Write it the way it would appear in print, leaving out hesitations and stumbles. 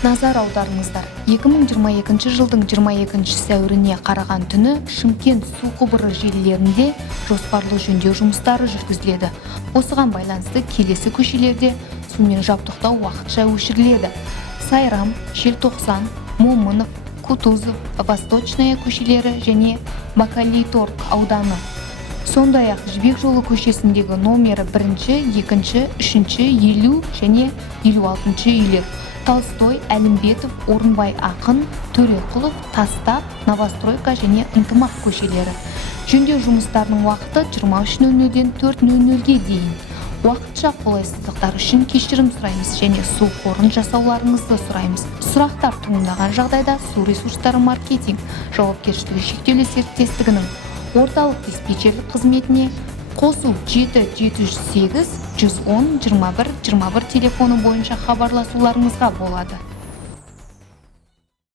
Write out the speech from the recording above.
Назар аударыңыздар. 2022 жылдың 22 сәуіріне қараған түні Шымкент су құбыры желілерінде жоспарлы жөндеу жұмыстары жүргізіледі. Осыған байланысты келесі көшелерде сумен жабдықтау уақытша өшіріледі. Сайрам, Желтоқсан, Момынов, Кутузов, Восточная көшелері және Бакалейторг ауданы. Сондай-ақ Жібек жолы көшесіндегі номері 1, 2, 3, 50 және 56 үйлер. Толстой, Әлімбетов, Орынбай Ақын, Төреқұлов, Тастап, Новостройка және Ынтымақ көшелері. Жөндеу жұмыстарының уақыты 23:00-ден 4:00-ге дейін. Уақытша қолайсыздықтар үшін кешірім сұраймыз және су қорын жасауларыңызды сұраймыз. Сұрақтар туындаған жағдайда Су ресурстары маркетинг жауапкершілігі шектеулі серіктестігінің орталық диспетчерлік қызметіне қосу 778 110 21 21 телефоны бойынша хабарласуларыңызға болады.